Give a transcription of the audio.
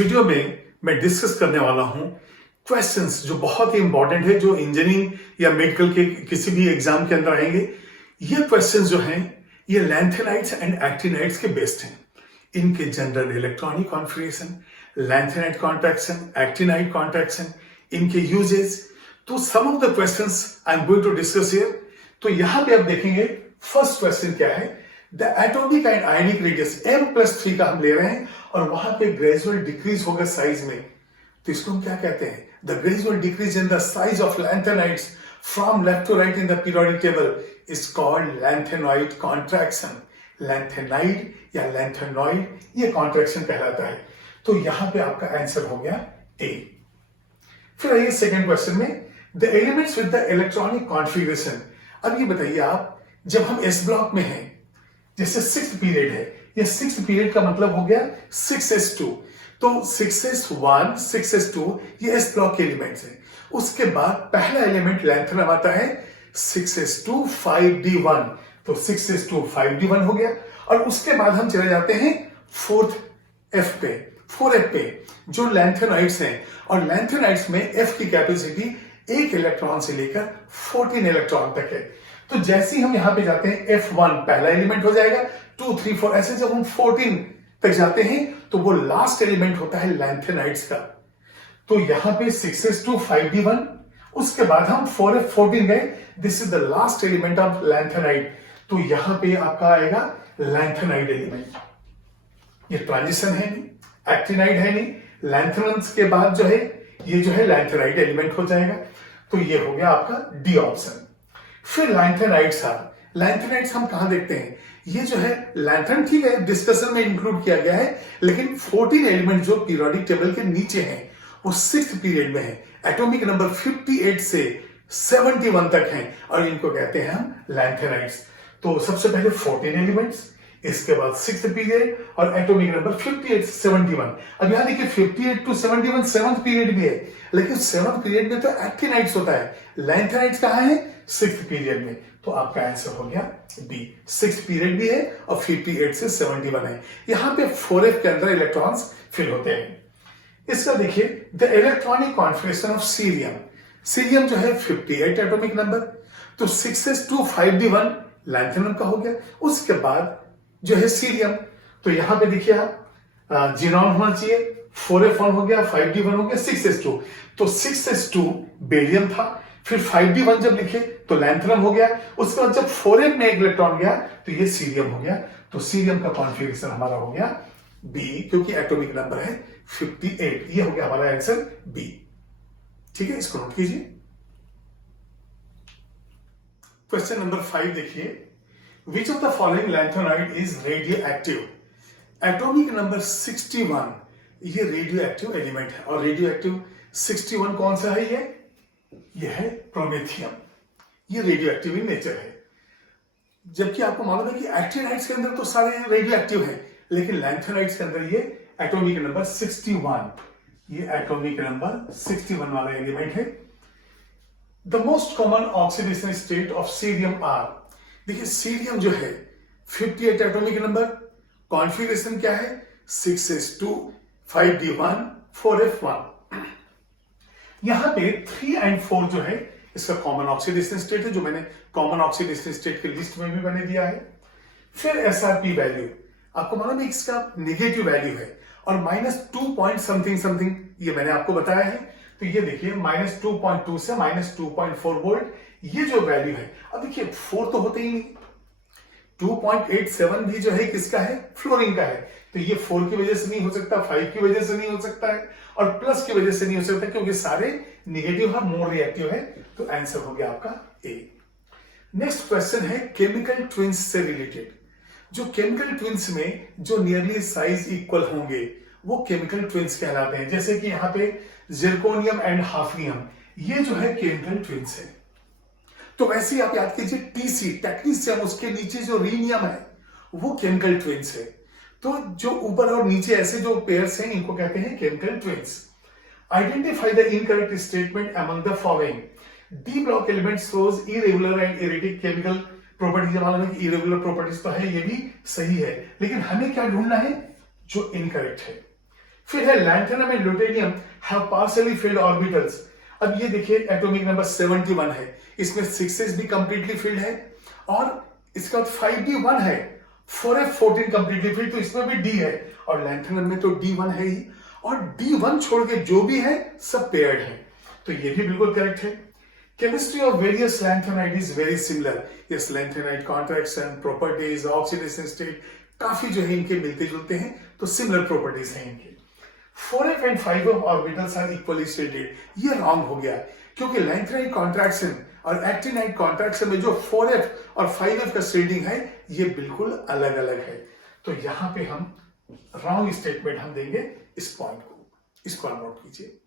Video में मैं discuss करने वाला हूं क्वेश्चंस जो बहुत ही इंपॉर्टेंट है, जो इंजीनियरिंग या मेडिकल के किसी भी एग्जाम के अंदर आएंगे। ये क्वेश्चंस जो हैं ये लैंथेनाइड्स एंड एक्टिनाइड्स के बेस्ड हैं। इनके general electronic configuration, lanthanide contraction, actinide contraction, इनके यूजेस। तो some of the questions I am going to discuss here. तो यहां पे आप देखेंगे फर्स्ट क्वेश्चन क्या है, the atomic and ionic radius m+3 का हम ले रहे हैं और वहां पे ग्रेजुअल डिक्रीज होगा साइज में। तो इसको हम क्या कहते हैं, the gradual decrease in the size of lanthanides from left to right in the periodic table is called lanthanoid contraction. Lanthanide या लैंथेनॉइड ये कॉन्ट्रैक्शन कहलाता है। तो यहां पे आपका आंसर हो गया ए। फिर आइए सेकेंड क्वेश्चन में, the elements with the electronic configuration. अब ये बताइए आप, जब हम एस ब्लॉक में हैं, जैसे 6th पीरियड है, ये 6th पीरियड का मतलब हो गया 6s2। तो 6s1 6s2 ये एस ब्लॉक के एलिमेंट्स हैं। उसके बाद पहला एलिमेंट लैंथेनम आता है 6s2 5d1। तो 6s2 5d1 हो गया। और उसके बाद हम चले जाते हैं 4f पे जो लैंथेनाइड्स हैं। और लैंथेनाइड्स में एफ की कैपेसिटी 1 इलेक्ट्रॉन से लेकर 14 इलेक्ट्रॉन तक है। तो जैसे ही हम यहां पे जाते हैं F1 पहला एलिमेंट हो जाएगा, 2 3 4 ऐसे जब हम 14 तक जाते हैं तो वो लास्ट एलिमेंट होता है लैंथेनाइड्स का। तो यहां पे 6s2 5d1, उसके बाद हम 4f14 गए, this is the last element of lanthanide. तो यहां पे आपका आएगा लैंथेनाइड एलिमेंट। ये ट्रांजिशन है नहीं, एक्टिनाइड है नहीं, लैंथेनम्स के बाद जो है ये जो है लैंथेनाइड एलिमेंट हो जाएगा। तो ये हो गया आपका डी ऑप्शन। फिर लैंथेनाइड्स लैंथेनाइड्स हम कहां देखते हैं, ये जो है लैंथेन ठीक है डिस्कशन में इंक्लूड किया गया है, लेकिन 14 एलिमेंट जो पीरियोडिक टेबल के नीचे हैं वो 6th पीरियड में है। एटॉमिक नंबर 58 से 71 तक हैं और इनको कहते हैं हम लैंथेनाइड्स। तो सबसे पहले 14 एलिमेंट्स, इसके बाद 6th पीरियड और एटॉमिक नंबर 58 से 71। अब यहां देखिए 58 to 71 7th पीरियड भी है, लेकिन 7th पीरियड में तो एक्टिनाइड्स होता है, लैंथेनाइड्स कहां है 6th पीरियड में। तो आपका आंसर हो गया बी, 6th पीरियड भी है और 58 से 71 है। यहां पे 4f के अंदर इलेक्ट्रॉन्स फिल होते हैं। इसका देखिए the electronic configuration of cerium. Cerium जो है 58 एटॉमिक नंबर, तो 6s2 5d1 लैंथेनम का हो गया। उसके बाद जो है सीरियम, तो यहां पे देखिए आप जिनॉन होना चाहिए, 4f1 हो गया, 5d1 हो गया, 6s2। तो 6s2 बेरियम था, फिर 5d1 जब लिखे तो लैंथेनम हो गया। उसके बाद जब 4f में एक इलेक्ट्रॉन गया तो ये सीरियम हो गया। तो सीरियम का कॉन्फिगरेशन हमारा हो गया बी, क्योंकि एटॉमिक नंबर है 58। ये हो गया हमारा आंसर बी। ठीक है, इसको नोट कीजिए। क्वेश्चन नंबर 5 देखिए, Which of the following lanthanide is radioactive? Atomic number 61 ये रेडियो एक्टिव एलिमेंट है। और रेडियो एक्टिव 61 कौन सा है, ये है प्रोमेथियम। ये रेडियो एक्टिव इन नेचर है। जबकि आपको मालूम है कि एक्टिनाइड्स के अंदर तो सारे रेडियो एक्टिव हैं, लेकिन लैंथेनाइड्स के अंदर ये एटॉमिक नंबर 61, ये एटॉमिक नंबर 61 वाला एलिमेंट है। The most common oxidation state of cerium are. देखिए सीरियम जो है 58 एटॉमिक नंबर, कॉन्फिगरेशन क्या है 6s2 5d1 4f1। यहां पे 3 and 4 जो है इसका कॉमन ऑक्सीडेशन स्टेट है, जो मैंने कॉमन ऑक्सीडेशन स्टेट के लिस्ट में भी मैंने दिया है। फिर SRP वैल्यू आपको मालूम है इसका नेगेटिव वैल्यू है और -2 पॉइंट समथिंग ये मैंने आपको बताया है। तो ये देखिए -2.2 से -2.4 वोल्ट ये जो वैल्यू है। अब देखिए 4 तो होते ही नहीं, 2.87 भी जो है किसका है, फ्लोरीन का है। तो ये 4 की वजह से नहीं हो सकता, 5 की वजह से नहीं हो सकता है और प्लस की वजह से नहीं हो सकता, क्योंकि सारे नेगेटिव है, मोर रिएक्टिव है। तो आंसर हो गया आपका ए। नेक्स्ट क्वेश्चन है केमिकल ट्विंस से रिलेटेड। जो केमिकल ट्विंस में जो नियरली साइज इक्वल होंगे वो केमिकल ट्विंस कहलाते हैं। जैसे कि यहां पे जिरकोनियम एंड हाफनियम, ये जो है केमिकल ट्विंस है। तो वैसे ही आप याद कीजिए टीसी टेक्नीशियम, उसके नीचे जो रीनियम है वो केमिकल ट्विंस है। तो जो ऊपर और नीचे ऐसे जो पेयर्स हैं इनको कहते हैं chemical twins. Identify the incorrect statement among the following. D block element shows irregular and erratic chemical properties. मालूम है कि इरेगुलर प्रॉपर्टीज तो है, ये भी सही है, लेकिन हमें क्या ढूंढना है जो इनकरेक्ट है। फिर है lanthanum and lutetium have partially filled orbitals. अब ये देखिए एटॉमिक नंबर 71 है, इसमें 6s भी कंप्लीटली फिल्ड है और इसके बाद 5d1 है, 4f14 कंप्लीटली फिल्ड, तो इसमें भी d है और लैंथेनम में तो d1 है ही, और d1 छोड़ के जो भी है सब पेयर्ड है, तो ये भी बिल्कुल करेक्ट है। Chemistry of various lanthanide is very similar. Yes, lanthanide contraction, properties, oxidation state काफी जो है इनके मिलते जुलते हैं, तो सिमिलर प्रॉपर्टीज हैं इनके। 4f and 5f orbitals are equally stated, ये रॉन्ग हो गया क्योंकि लैंथेनाइड कॉन्ट्रैक्शन और एक्टिनाइड कॉन्ट्रैक्शन में जो 4f और 5f का शेडिंग है ये बिल्कुल अलग अलग है, तो यहां पे हम रॉन्ग स्टेटमेंट हम देंगे इस पॉइंट को, इसको नोट कीजिए।